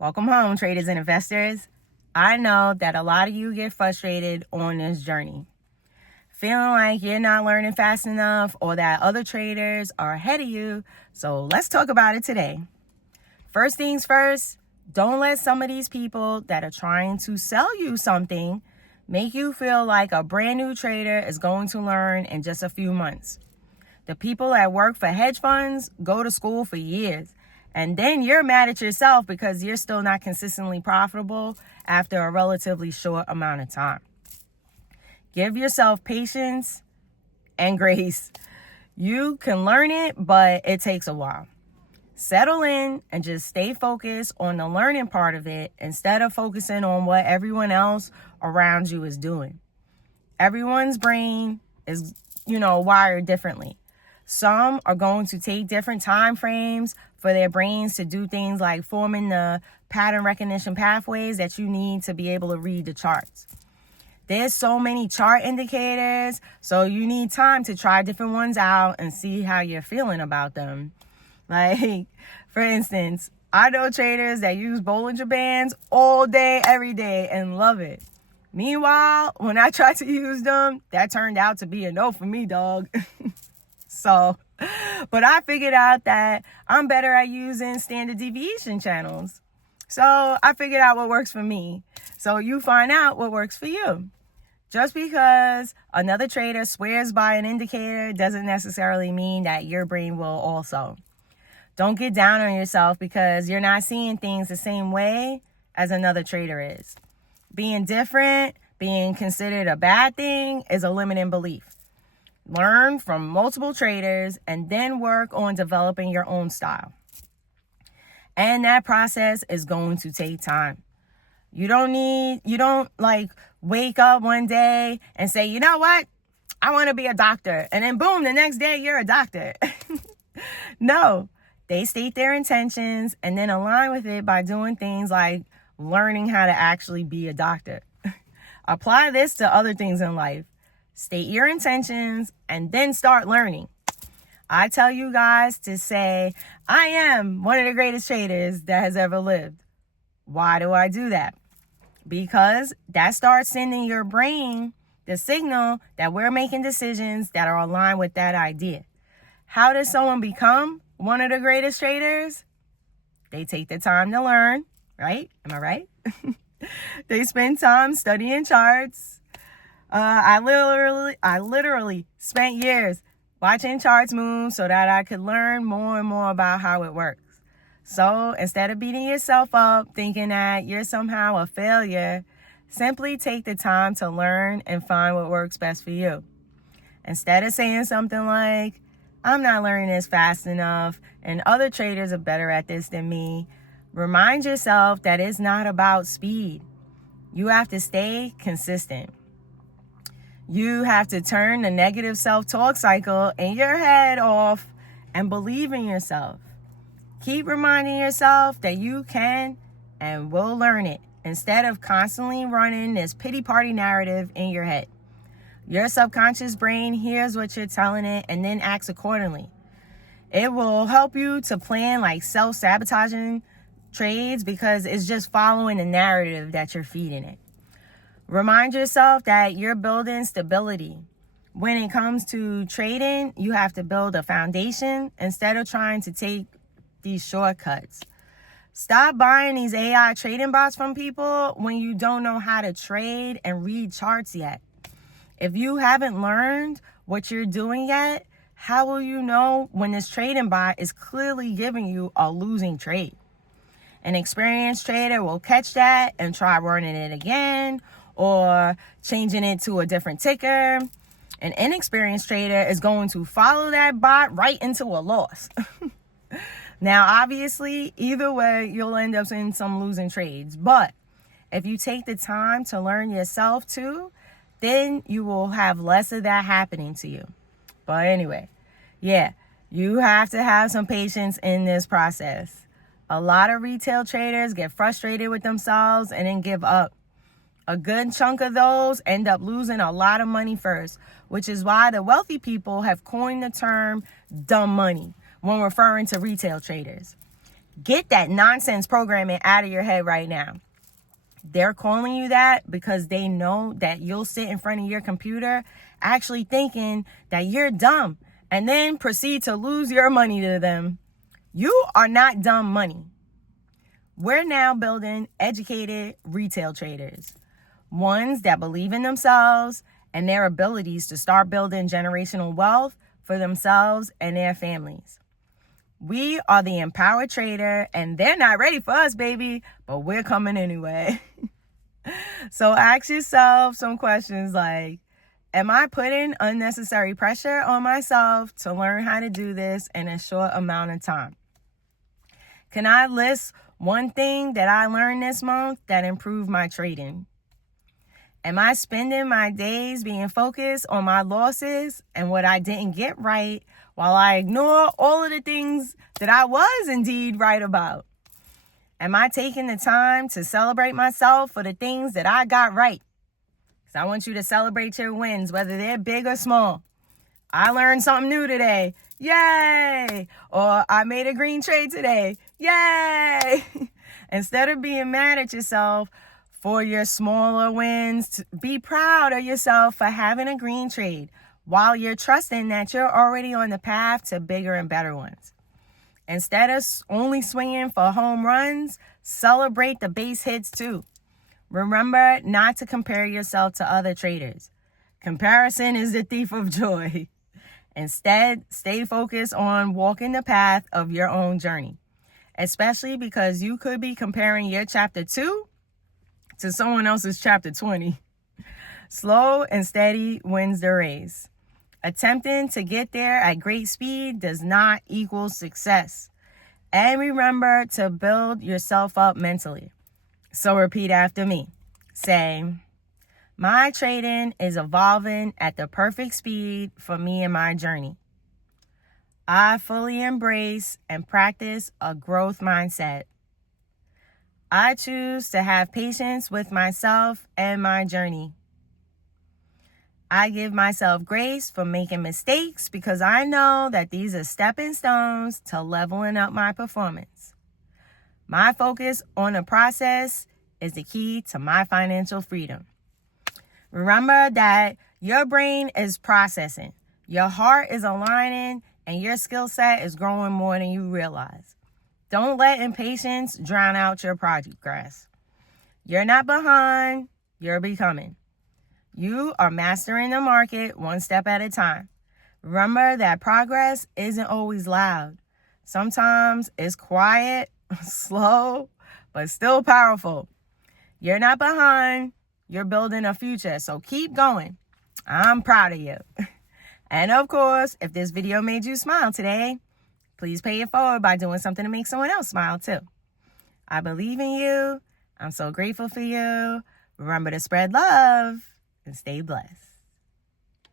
Welcome home, traders and investors. I know that a lot of you get frustrated on this journey, feeling like you're not learning fast enough or that other traders are ahead of you. So let's talk about it today. First things first, don't let some of these people that are trying to sell you something make you feel like a brand new trader is going to learn in just a few months. The people that work for hedge funds go to school for years. And then you're mad at yourself because you're still not consistently profitable after a relatively short amount of time. Give yourself patience and grace. You can learn it, but it takes a while. Settle in and just stay focused on the learning part of it instead of focusing on what everyone else around you is doing. Everyone's brain is, wired differently. Some are going to take different time frames for their brains to do things like forming the pattern recognition pathways that you need to be able to read the charts. There's so many chart indicators, so you need time to try different ones out and see how you're feeling about them. Like, for instance, I know traders that use Bollinger Bands all day, every day, and love it. Meanwhile, when I tried to use them, that turned out to be a no for me, dog. But I figured out that I'm better at using standard deviation channels. So I figured out what works for me. So you find out what works for you. Just because another trader swears by an indicator doesn't necessarily mean that your brain will also. Don't get down on yourself because you're not seeing things the same way as another trader is. Being different, being considered a bad thing is a limiting belief. Learn from multiple traders and then work on developing your own style. And that process is going to take time. You don't wake up one day and say, you know what? I want to be a doctor. And then boom, the next day you're a doctor. No, they state their intentions and then align with it by doing things like learning how to actually be a doctor. Apply this to other things in life. State your intentions and then start learning. I tell you guys to say, I am one of the greatest traders that has ever lived. Why do I do that? Because that starts sending your brain the signal that we're making decisions that are aligned with that idea. How does someone become one of the greatest traders? They take the time to learn, right? Am I right? They spend time studying charts. I literally spent years watching charts move so that I could learn more and more about how it works. So instead of beating yourself up, thinking that you're somehow a failure, simply take the time to learn and find what works best for you. Instead of saying something like, I'm not learning this fast enough and other traders are better at this than me, remind yourself that it's not about speed. You have to stay consistent. You have to turn the negative self-talk cycle in your head off and believe in yourself. Keep reminding yourself that you can and will learn it instead of constantly running this pity party narrative in your head. Your subconscious brain hears what you're telling it and then acts accordingly. It will help you to plan like self-sabotaging trades because it's just following the narrative that you're feeding it. Remind yourself that you're building stability. When it comes to trading, you have to build a foundation instead of trying to take these shortcuts. Stop buying these AI trading bots from people when you don't know how to trade and read charts yet. If you haven't learned what you're doing yet, how will you know when this trading bot is clearly giving you a losing trade? An experienced trader will catch that and try running it again or changing it to a different ticker. An inexperienced trader is going to follow that bot right into a loss. Now, obviously, either way, you'll end up in some losing trades. But if you take the time to learn yourself too, then you will have less of that happening to you. But anyway, you have to have some patience in this process. A lot of retail traders get frustrated with themselves and then give up. A good chunk of those end up losing a lot of money first, which is why the wealthy people have coined the term dumb money when referring to retail traders. Get that nonsense programming out of your head right now. They're calling you that because they know that you'll sit in front of your computer actually thinking that you're dumb and then proceed to lose your money to them. You are not dumb money. We're now building educated retail traders, ones that believe in themselves and their abilities to start building generational wealth for themselves and their families. We are the empowered trader, and they're not ready for us, baby, but we're coming anyway. So ask yourself some questions like, am I putting unnecessary pressure on myself to learn how to do this in a short amount of time? Can I list one thing that I learned this month that improved my trading? Am I spending my days being focused on my losses and what I didn't get right while I ignore all of the things that I was indeed right about? Am I taking the time to celebrate myself for the things that I got right? So I want you to celebrate your wins, whether they're big or small. I learned something new today. Yay! Or I made a green trade today. Yay! Instead of being mad at yourself for your smaller wins, be proud of yourself for having a green trade while you're trusting that you're already on the path to bigger and better ones. Instead of only swinging for home runs, celebrate the base hits too. Remember not to compare yourself to other traders. Comparison is the thief of joy. Instead, stay focused on walking the path of your own journey, especially because you could be comparing your chapter 2 to someone else's chapter 20. Slow and steady wins the race. Attempting to get there at great speed does not equal success. And remember to build yourself up mentally. So repeat after me. Say, my trading is evolving at the perfect speed for me and my journey. I fully embrace and practice a growth mindset. I choose to have patience with myself and my journey. I give myself grace for making mistakes because I know that these are stepping stones to leveling up my performance. My focus on the process is the key to my financial freedom. Remember that your brain is processing, your heart is aligning, and your skill set is growing more than you realize. Don't let impatience drown out your progress. You're not behind, you're becoming. You are mastering the market one step at a time. Remember that progress isn't always loud. Sometimes it's quiet, slow, but still powerful. You're not behind. You're building a future, so keep going. I'm proud of you. And of course, if this video made you smile today, please pay it forward by doing something to make someone else smile too. I believe in you. I'm so grateful for you. Remember to spread love and stay blessed.